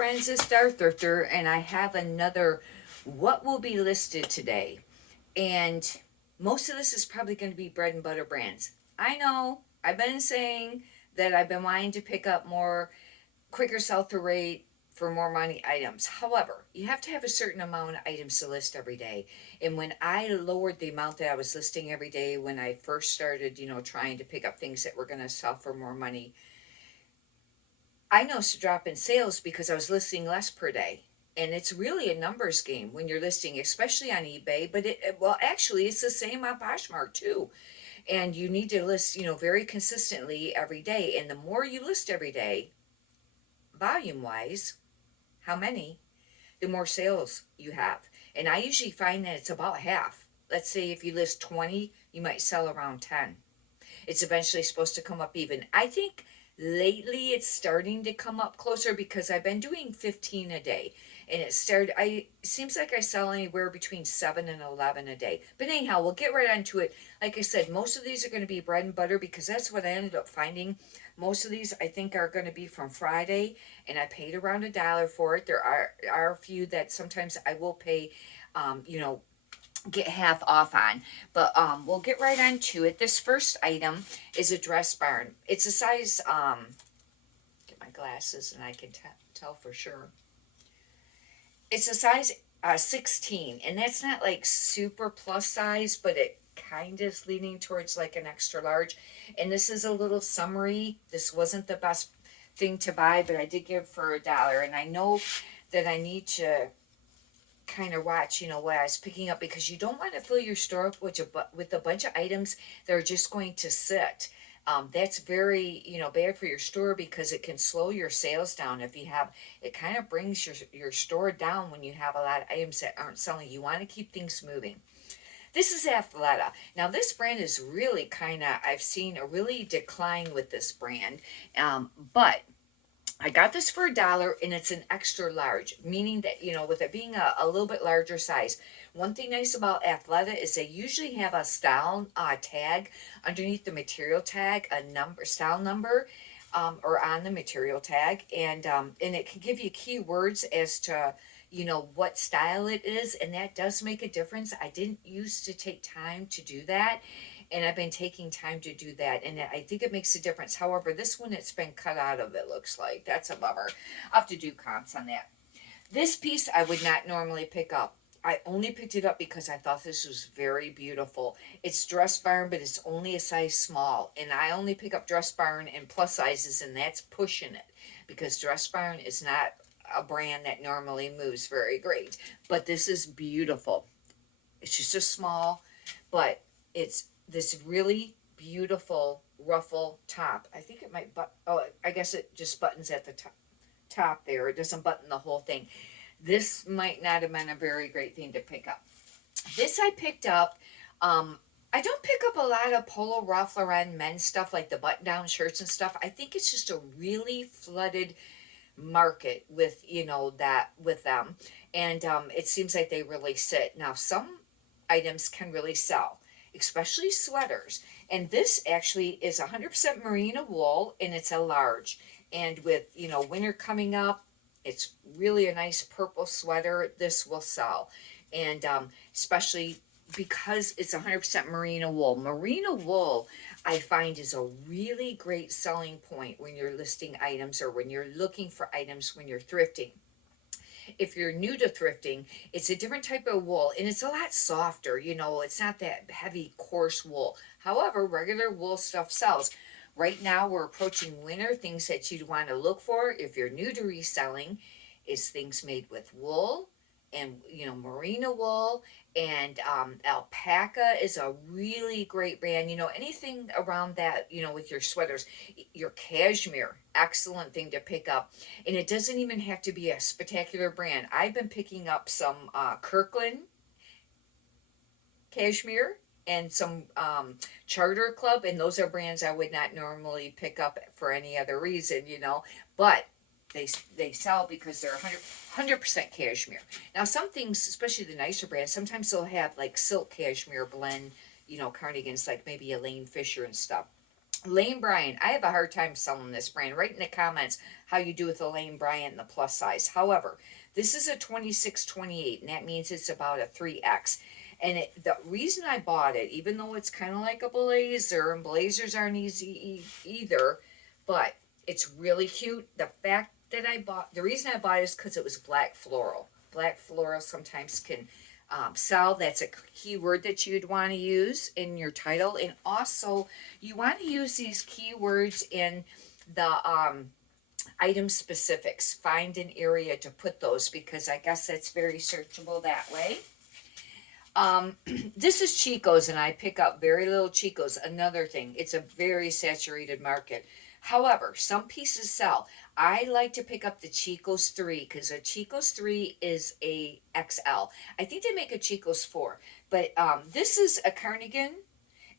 friends, it's Star Thrifter, and I have another what will be listed today. And most of this is probably going to be bread and butter brands. I know I've been saying that I've been wanting to pick up more quicker sell through rate for more money items. However, you have to have a certain amount of items to list every day. And when I lowered the amount that I was listing every day when I first started, trying to pick up things that were going to sell for more money, I noticed a drop in sales because I was listing less per day. And it's really a numbers game when you're listing, especially on eBay. But well, actually, it's the same on Poshmark too. And you need to list, very consistently every day. And the more you list every day, volume wise, how many, the more sales you have. And I usually find that it's about half. Let's say if you list 20, you might sell around 10. It's eventually supposed to come up even. I think lately it's starting to come up closer because I've been doing 15 a day. And it seems like I sell anywhere between 7 and 11 a day. But anyhow, we'll get right onto it. Like I said, most of these are going to be bread and butter because that's what I ended up finding. Most of these I think are going to be from Friday, and I paid around $1 for it. There are a few that sometimes I will pay, um, you know, get half off on. But we'll get right on to it. This first item is a dress barn. It's a size, get my glasses and I can tell for sure. It's a size 16, and that's not like super plus size, but it kind of is leaning towards like an extra large. And this is a little summary. This wasn't the best thing to buy, but I did give for $1. And I know that I need to kind of watch, what I was picking up because you don't want to fill your store up with a bunch of items that are just going to sit. That's very, bad for your store because it can slow your sales down if you have, it kind of brings your store down when you have a lot of items that aren't selling. You want to keep things moving. This is Athleta. Now, this brand is really I've seen a really decline with this brand. But I got this for $1 and it's an extra large, meaning that, with it being a little bit larger size. One thing nice about Athleta is they usually have a style tag underneath the material tag, a number, style number, or on the material tag. And it can give you keywords as to, what style it is. And that does make a difference. I didn't used to take time to do that, and I've been taking time to do that, and I think it makes a difference. However, this one, it's been cut out of, it looks like. That's a bummer. I'll have to do comps on that. This piece I would not normally pick up. I only picked it up because I thought this was very beautiful. It's Dress Barn, but it's only a size small, and I only pick up Dress Barn in plus sizes, and that's pushing it because Dress Barn is not a brand that normally moves very great. But this is beautiful. It's just a small, but it's this really beautiful ruffle top. I think it might, I guess it just buttons at the top there. It doesn't button the whole thing. This might not have been a very great thing to pick up. This I picked up. I don't pick up a lot of Polo Ralph Lauren men's stuff like the button down shirts and stuff. I think it's just a really flooded market with, that with them. And it seems like they really sit. Now, some items can really sell, especially sweaters. And this actually is 100% merino wool, and it's a large. And with, winter coming up, it's really a nice purple sweater. This will sell. And especially because it's 100% merino wool. Merino wool, I find, is a really great selling point when you're listing items or when you're looking for items when you're thrifting. If you're new to thrifting, it's a different type of wool and it's a lot softer. It's not that heavy, coarse wool. However, regular wool stuff sells. Right now, we're approaching winter. Things that you'd want to look for if you're new to reselling is things made with wool and, merino wool. And alpaca is a really great brand. Anything around that, with your sweaters, your cashmere, excellent thing to pick up. And it doesn't even have to be a spectacular brand. I've been picking up some Kirkland cashmere and some Charter Club, and those are brands I would not normally pick up for any other reason, but they sell because they're 100% cashmere. Now, some things, especially the nicer brands, sometimes they'll have like silk cashmere blend, cardigans like maybe Elaine Fisher and stuff. Lane Bryant, I have a hard time selling this brand. Write in the comments how you do with the Lane Bryant and the plus size. However, this is a 26-28, and that means it's about a 3X. And the reason I bought it, even though it's kind of like a blazer, and blazers aren't easy either, but it's really cute. The reason I bought it is because it was black floral. Black floral sometimes can sell. That's a keyword that you'd want to use in your title. And also, you want to use these keywords in the item specifics. Find an area to put those, because I guess that's very searchable that way. This is Chico's, and I pick up very little Chico's. Another thing, it's a very saturated market. However, some pieces sell. I like to pick up the Chico's 3, because a Chico's 3 is a XL. I think they make a Chico's 4, but this is a cardigan,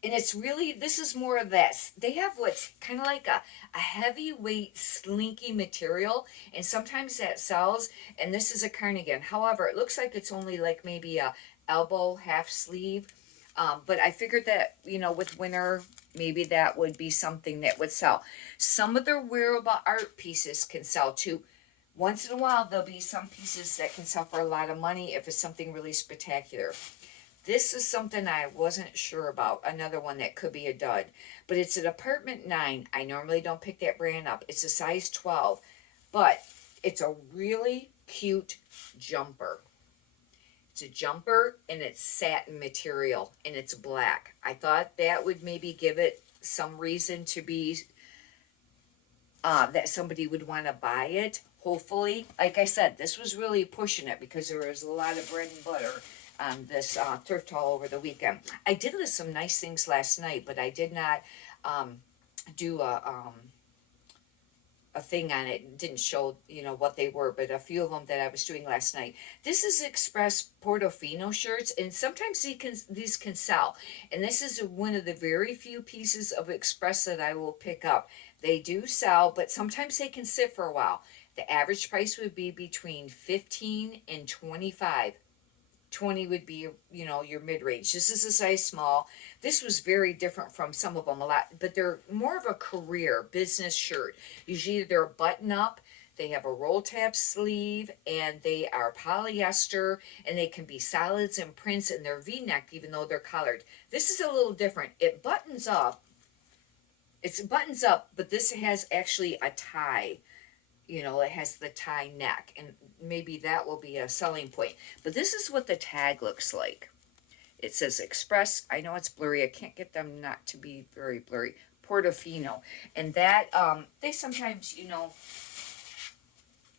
and this is more of this. They have what's kind of like a heavyweight, slinky material, and sometimes that sells, and this is a cardigan. However, it looks like it's only like maybe a elbow half sleeve. But I figured that, with winter, maybe that would be something that would sell. Some of their wearable art pieces can sell too. Once in a while, there'll be some pieces that can sell for a lot of money if it's something really spectacular. This is something I wasn't sure about. Another one that could be a dud. But it's an apartment 9. I normally don't pick that brand up. It's a size 12. But it's a really cute jumper. It's a jumper, and it's satin material, and it's black. I thought that would maybe give it some reason to be that somebody would want to buy it. Hopefully, like I said, this was really pushing it because there was a lot of bread and butter on this thrift haul over the weekend. I did list some nice things last night, but I did not do a thing on it. Didn't show what they were, but a few of them that I was doing last night. This is Express Portofino shirts, and sometimes these can sell, and this is one of the very few pieces of Express that I will pick up. They do sell, but sometimes they can sit for a while. The average price would be between 15 and 25. 20 would be your mid-range. This is a size small. This was very different from some of them a lot, but they're more of a career business shirt. Usually they're button up, they have a roll tab sleeve, and they are polyester, and they can be solids and prints, and they're v-neck even though they're collared. This is a little different. It buttons up. It buttons up, but this has actually a tie. It has the tie neck, and maybe that will be a selling point. But this is what the tag looks like. It says Express. I know it's blurry. I can't get them not to be very blurry. Portofino. And that, they sometimes,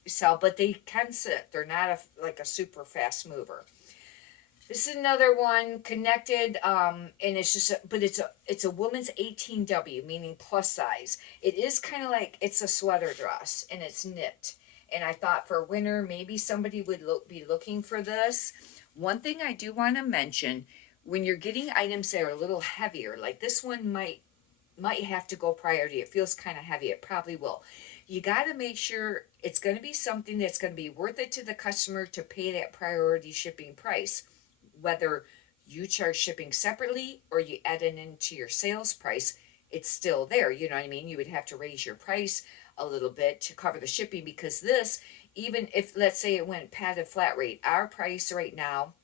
sell, but they can sit. They're not like a super fast mover. This is another one, connected, and it's just, but it's a woman's 18W, meaning plus size. It is kind of like, it's a sweater dress, and it's knit. And I thought for winter, maybe somebody would be looking for this. One thing I do want to mention, when you're getting items that are a little heavier, like this one might have to go priority. It feels kind of heavy. It probably will. You got to make sure it's going to be something that's going to be worth it to the customer to pay that priority shipping price. Whether you charge shipping separately or you add it into your sales price, it's still there. You know what I mean? You would have to raise your price a little bit to cover the shipping, because this, even if, let's say it went padded flat rate, our price right now,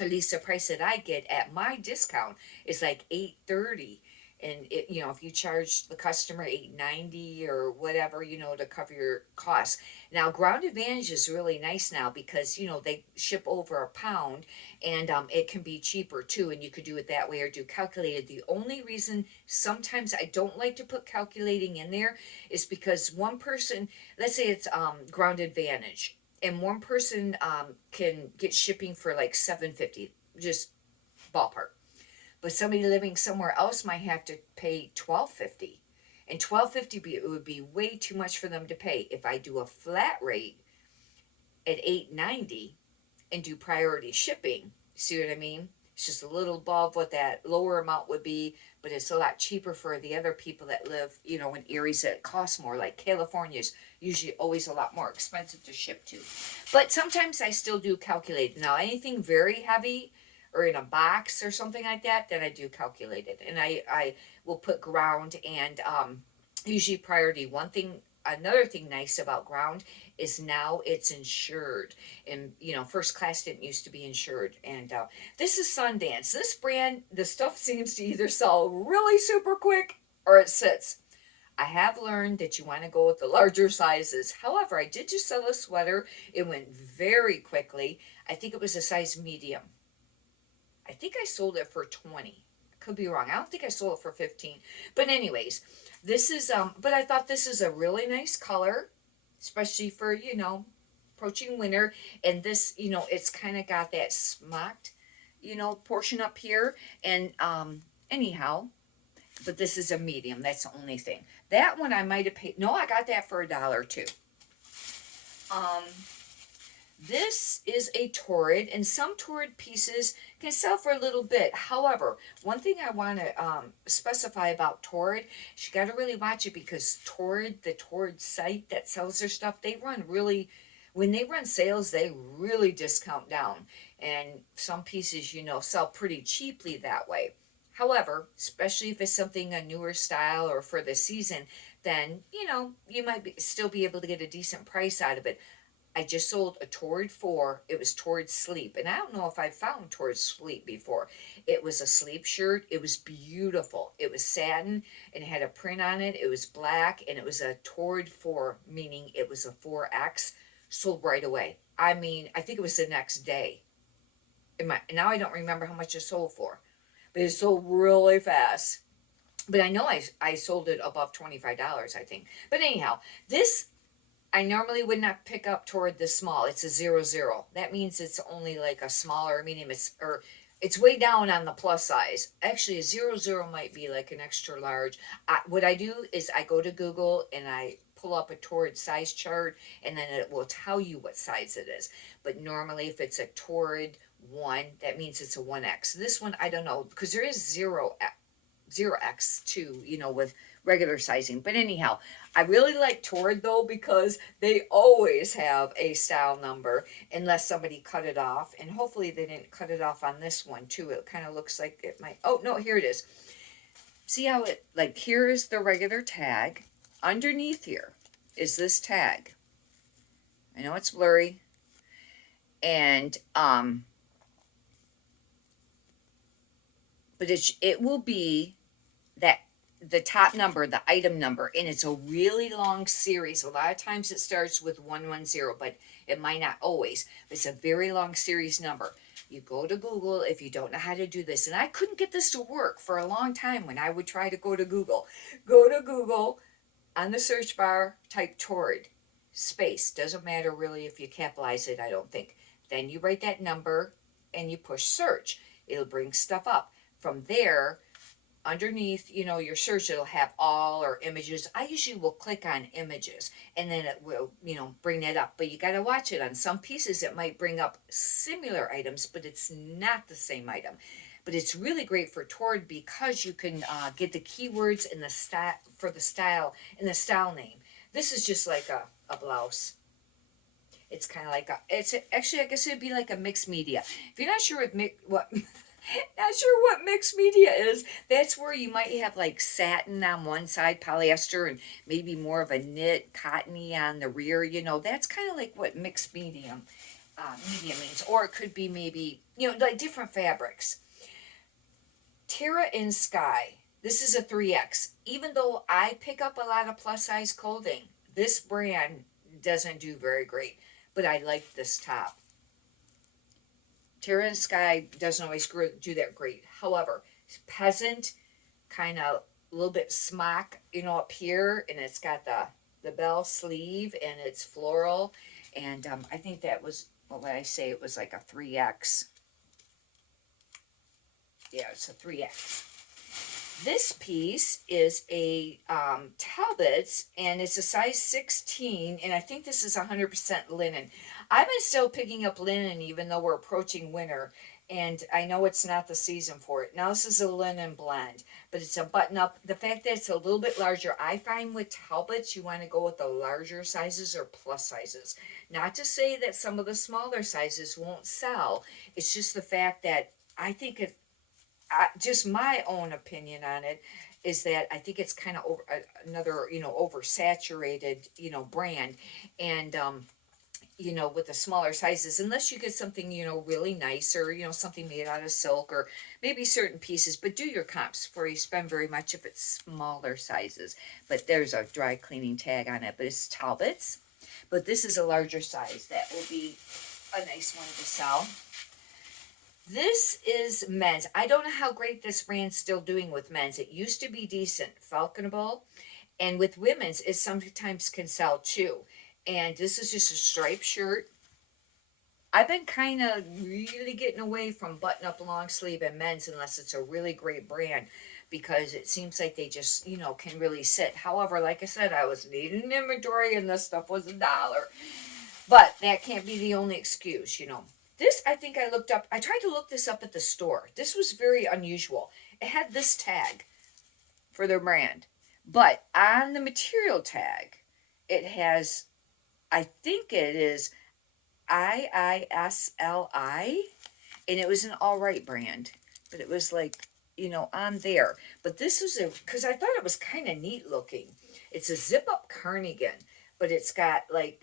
at least the price that I get at my discount, is like $8.30. And if you charge the customer $8.90 or whatever, to cover your costs. Now, Ground Advantage is really nice now because they ship over a pound, and it can be cheaper too. And you could do it that way or do calculated. The only reason sometimes I don't like to put calculating in there is because one person, let's say it's Ground Advantage, and one person can get shipping for like $7.50, just ballpark. But somebody living somewhere else might have to pay $12.50, and $12.50 it would be way too much for them to pay. If I do a flat rate at $8.90 and do priority shipping, see what I mean? It's just a little above what that lower amount would be, but it's a lot cheaper for the other people that live, in areas that cost more. Like California is usually always a lot more expensive to ship to. But sometimes I still do calculate. Now, anything very heavy or in a box or something like that, then I do calculate it. And I will put ground and usually priority. Another thing nice about ground is now it's insured. And, first class didn't used to be insured. And this is Sundance. This brand, the stuff seems to either sell really super quick or it sits. I have learned that you want to go with the larger sizes. However, I did just sell a sweater. It went very quickly. I think it was a size medium. I think I sold it for 20. Could be wrong. I don't think I sold it for 15. But anyways, this is but I thought this is a really nice color, especially for, approaching winter. And this, it's kind of got that smocked, portion up here. And anyhow, but this is a medium. That's the only thing. That one I might have paid. No, I got that for $1 too. This is a torrid, and some torrid pieces can sell for a little bit. However, one thing I want to specify about torrid, you got to really watch it, because the torrid site that sells their stuff, when they run sales, they really discount down. And some pieces, sell pretty cheaply that way. However, especially if it's something a newer style or for the season, then, you might still be able to get a decent price out of it. I just sold a Torrid 4. It was Torrid Sleep. And I don't know if I've found Torrid Sleep before. It was a sleep shirt. It was beautiful. It was satin and it had a print on it. It was black and it was a Torrid 4, meaning it was a 4X. Sold right away. I mean, I think it was the next day. Now I don't remember how much it sold for. But it sold really fast. But I know I sold it above $25, I think. But anyhow, this I normally would not pick up toward the small. It's a 00. That means it's only like a smaller medium. It's way down on the plus size. Actually, a 00 might be like an extra large. What I do is I go to Google and I pull up a torrid size chart, and then it will tell you what size it is. But normally, if it's a torrid 1, that means it's a 1X. This one, I don't know, because there is 0X too, with regular sizing. But anyhow, I really like Torrid though, because they always have a style number unless somebody cut it off. And hopefully they didn't cut it off on this one too. It kind of looks like it might. Oh no, here it is. See how here is the regular tag. Underneath here is this tag. I know it's blurry. And but it will be that the top number, the item number, and it's a really long series. A lot of times it starts with 110, but it might not always. It's a very long series number. You go to Google if you don't know how to do this. And I couldn't get this to work for a long time when I would try to go to Google. Go to Google, on the search bar, type Torrid, space. Doesn't matter really if you capitalize it, I don't think. Then you write that number and you push search. It'll bring stuff up. From there, underneath, your search, it'll have all or images. I usually will click on images and then it will, bring that up. But you got to watch it. On some pieces, it might bring up similar items, but it's not the same item. But it's really great for Torrid because you can get the keywords and the for the style and the style name. This is just like a blouse. It's kind of like actually, I guess it'd be like a mixed media. If you're not sure what mixed media is, that's where you might have like satin on one side, polyester, and maybe more of a knit, cottony on the rear. That's kind of like what mixed media means. Or it could be maybe, like different fabrics. Terra and Sky. This is a 3X. Even though I pick up a lot of plus size clothing, this brand doesn't do very great. But I like this top. Terra and Sky doesn't always do that great. However, peasant, kind of a little bit smock, up here, and it's got the bell sleeve, and it's floral, and I think that was, what would I say, it was like a 3X. Yeah, it's a 3X. This piece is a Talbot's, and it's a size 16, and I think this is 100% linen. I've been still picking up linen even though we're approaching winter, and I know it's not the season for it. Now this is a linen blend, but it's a button-up. The fact that it's a little bit larger, I find with Talbot's, you want to go with the larger sizes or plus sizes. Not to say that some of the smaller sizes won't sell. It's just the fact that I think it, just my own opinion on it is that I think it's kind of over, another, oversaturated, brand. And, with the smaller sizes, unless you get something, really nice, or, something made out of silk, or maybe certain pieces, but do your comps before you spend very much if it's smaller sizes. But there's a dry cleaning tag on it, but it's Talbot's. But this is a larger size. That will be a nice one to sell. This is men's. I don't know how great this brand's still doing with men's. It used to be decent, Falconable. And with women's, it sometimes can sell too. And this is just a striped shirt. I've been kind of really getting away from button up long sleeve and men's unless it's a really great brand, because it seems like they just, can really sit. However, like I said, I was needing inventory and this stuff was $1. But that can't be the only excuse. This, I think I looked up, I tried to look this up at the store. This was very unusual. It had this tag for their brand, but on the material tag, it has, I think it is IISLI, and it was an all right brand, but it was like, on there. But this was because I thought it was kind of neat looking. It's a zip up cardigan, but it's got like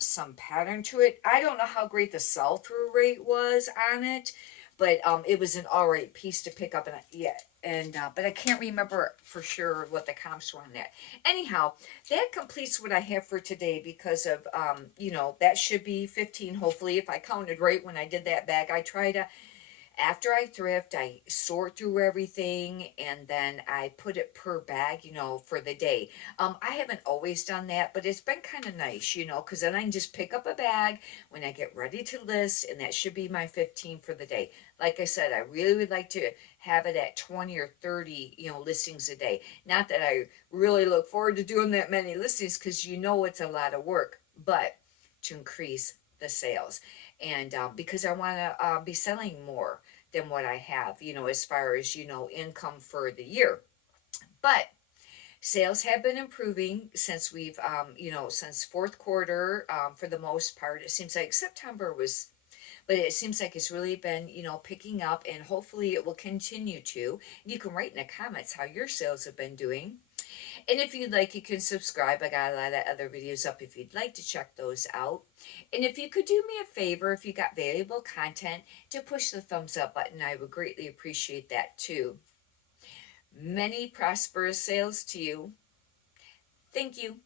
some pattern to it. I don't know how great the sell through rate was on it, but it was an all right piece to pick up. And but I can't remember for sure what the comps were on that. Anyhow, that completes what I have for today, because of that should be 15 hopefully, if I counted right when I did that bag. I try to, after I thrift, I sort through everything and then I put it per bag, for the day. I haven't always done that, but it's been kind of nice, because then I can just pick up a bag when I get ready to list, and that should be my 15 for the day. Like I said, I really would like to have it at 20 or 30, listings a day. Not that I really look forward to doing that many listings, because it's a lot of work, but to increase the sales. And because I want to be selling more than what I have, as far as, income for the year. But sales have been improving since we've, since fourth quarter, for the most part. It seems like September was, but it seems like it's really been, picking up, and hopefully it will continue to. You can write in the comments how your sales have been doing. And if you'd like, you can subscribe. I got a lot of other videos up if you'd like to check those out. And if you could do me a favor, if you got valuable content, to push the thumbs up button, I would greatly appreciate that too. Many prosperous sales to you. Thank you.